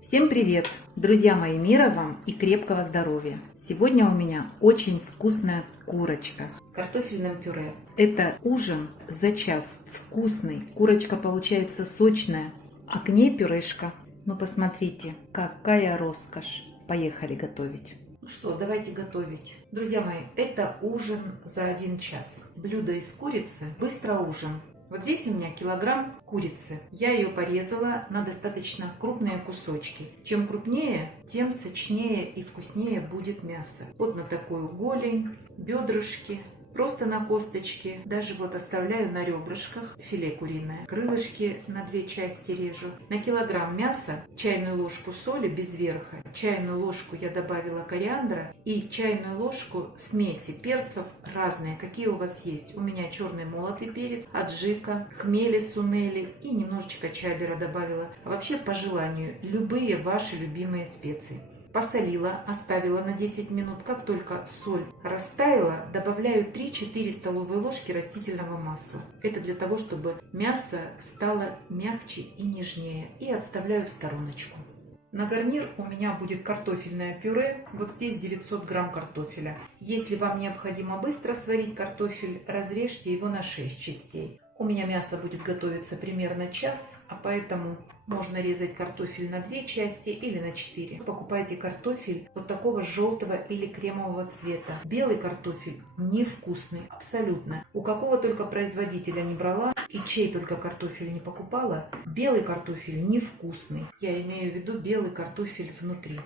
Всем привет! Друзья мои, мира вам и крепкого здоровья! Сегодня у меня очень вкусная курочка с картофельным пюре. Это ужин за час. Вкусный. Курочка получается сочная, а к ней пюрешка. Ну посмотрите, какая роскошь. Поехали готовить. Ну что, давайте готовить. Друзья мои, это ужин за 1 час. Блюдо из курицы, быстро ужин. Вот здесь у меня килограмм курицы. Я ее порезала на достаточно крупные кусочки. Чем крупнее, тем сочнее и вкуснее будет мясо. Вот на такую голень, бедрышки, просто на косточке. Даже вот оставляю на ребрышках филе куриное. Крылышки на 2 части режу. На килограмм мяса чайную ложку соли без верха, чайную ложку я добавила кориандра и чайную ложку смеси перцев разные, какие у вас есть. У меня черный молотый перец, аджика, хмели сунели и немножечко чабера добавила. А вообще по желанию любые ваши любимые специи. Посолила, оставила на 10 минут. Как только соль растаяла, добавляю 3-4 столовые ложки растительного масла. Это для того, чтобы мясо стало мягче и нежнее. И отставляю в стороночку. На гарнир у меня будет картофельное пюре. Вот здесь 900 грамм картофеля. Если вам необходимо быстро сварить картофель, разрежьте его на 6 частей. У меня мясо будет готовиться примерно час, а поэтому можно резать картофель на 2 части или на 4. Покупайте картофель вот такого желтого или кремового цвета. Белый картофель невкусный, абсолютно. У какого только производителя не брала и чей только картофель не покупала, белый картофель невкусный. Я имею в виду белый картофель внутри.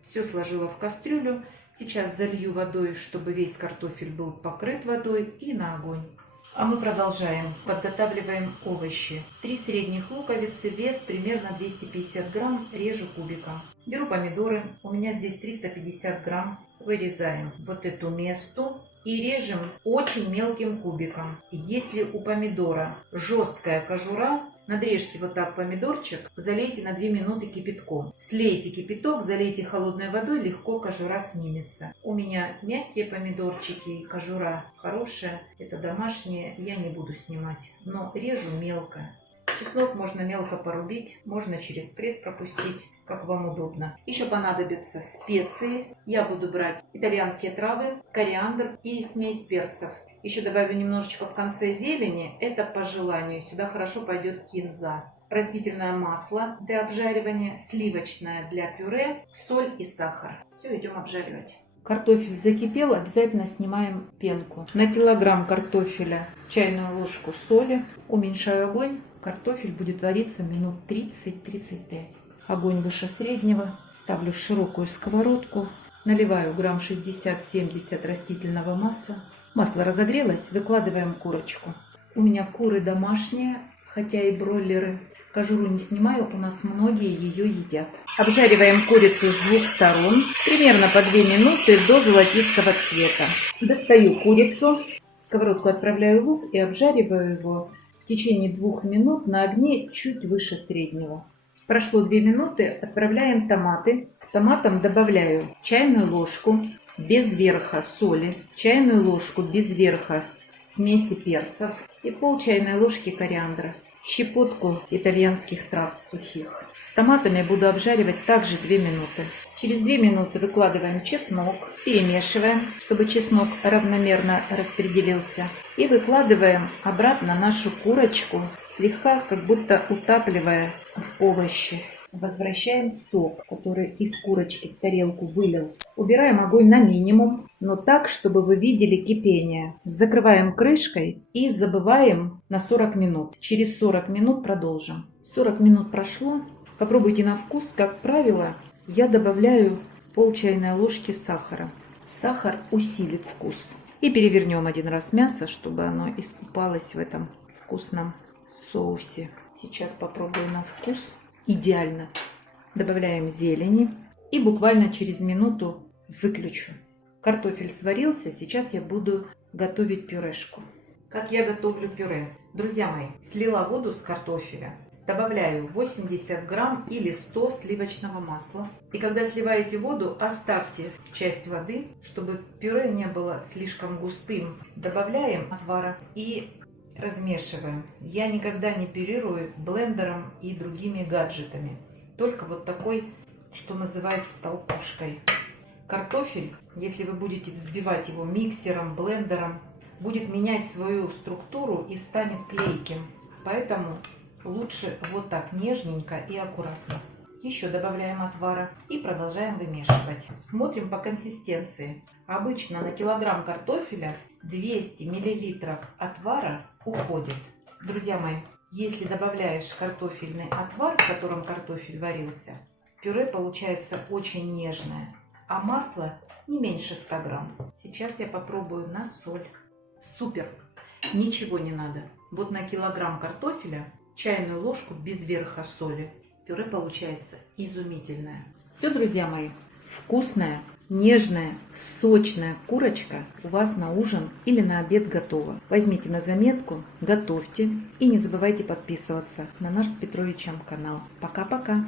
Все сложила в кастрюлю. Сейчас залью водой, чтобы весь картофель был покрыт водой, и на огонь. А мы продолжаем. Подготавливаем овощи. 3 средних луковицы, вес примерно 250 грамм, режу кубиком. Беру помидоры, у меня здесь 350 грамм. Вырезаем вот эту месту и режем очень мелким кубиком. Если у помидора жесткая кожура, надрежьте вот так помидорчик, залейте на 2 минуты кипятком. Слейте кипяток, залейте холодной водой, легко кожура снимется. У меня мягкие помидорчики, кожура хорошая, это домашние, я не буду снимать, но режу мелко. Чеснок можно мелко порубить, можно через пресс пропустить, как вам удобно. Еще понадобятся специи. Я буду брать итальянские травы, кориандр и смесь перцев. Еще добавлю немножечко в конце зелени, это по желанию. Сюда хорошо пойдет кинза. Растительное масло для обжаривания, сливочное для пюре, соль и сахар. Все, идем обжаривать. Картофель закипел, обязательно снимаем пенку. На килограмм картофеля чайную ложку соли. Уменьшаю огонь. Картофель будет вариться минут 30-35. Огонь выше среднего. Ставлю широкую сковородку. Наливаю грамм 60-70 растительного масла. Масло разогрелось, выкладываем курочку. У меня куры домашние, хотя и бройлеры. Кожуру не снимаю, у нас многие ее едят. Обжариваем курицу с 2 сторон, примерно по 2 минуты до золотистого цвета. Достаю курицу, в сковородку отправляю лук и обжариваю его в течение 2 минут на огне чуть выше среднего. Прошло 2 минуты, отправляем томаты. К томатам добавляю чайную ложку без верха соли, чайную ложку без верха смеси перцев и пол чайной ложки кориандра, щепотку итальянских трав сухих. С томатами буду обжаривать также 2 минуты. Через 2 минуты выкладываем чеснок, перемешиваем, чтобы чеснок равномерно распределился. И выкладываем обратно нашу курочку, слегка как будто утапливая в овощи. Возвращаем сок, который из курочки в тарелку вылился. Убираем огонь на минимум, но так, чтобы вы видели кипение. Закрываем крышкой и забываем на 40 минут. Через 40 минут продолжим. 40 минут прошло. Попробуйте на вкус. Как правило, я добавляю пол чайной ложки сахара. Сахар усилит вкус. И перевернем 1 раз мясо, чтобы оно искупалось в этом вкусном соусе. Сейчас попробую на вкус. Идеально. Добавляем зелени и буквально через минуту выключу. Картофель сварился, сейчас я буду готовить пюрешку. Как я готовлю пюре? Друзья мои, слила воду с картофеля, добавляю 80 грамм или 100 сливочного масла. И когда сливаете воду, оставьте часть воды, чтобы пюре не было слишком густым. Добавляем отвара и размешиваем. Я никогда не пюрирую блендером и другими гаджетами. только вот такой, что называется, толкушкой. Картофель, если вы будете взбивать его миксером, блендером, будет менять свою структуру и станет клейким. Поэтому лучше вот так нежненько и аккуратно. Еще добавляем отвара и продолжаем вымешивать. Смотрим по консистенции. Обычно на килограмм картофеля 200 мл отвара уходит. Друзья мои, если добавляешь картофельный отвар, в котором картофель варился, пюре получается очень нежное, а масло не меньше 100 грамм. Сейчас я попробую на соль. Супер! Ничего не надо. Вот на килограмм картофеля чайную ложку без верха соли. Пюре получается изумительное. Все, друзья мои, вкусная, нежная, сочная курочка у вас на ужин или на обед готова. Возьмите на заметку, готовьте и не забывайте подписываться на наш с Петровичем канал. Пока-пока!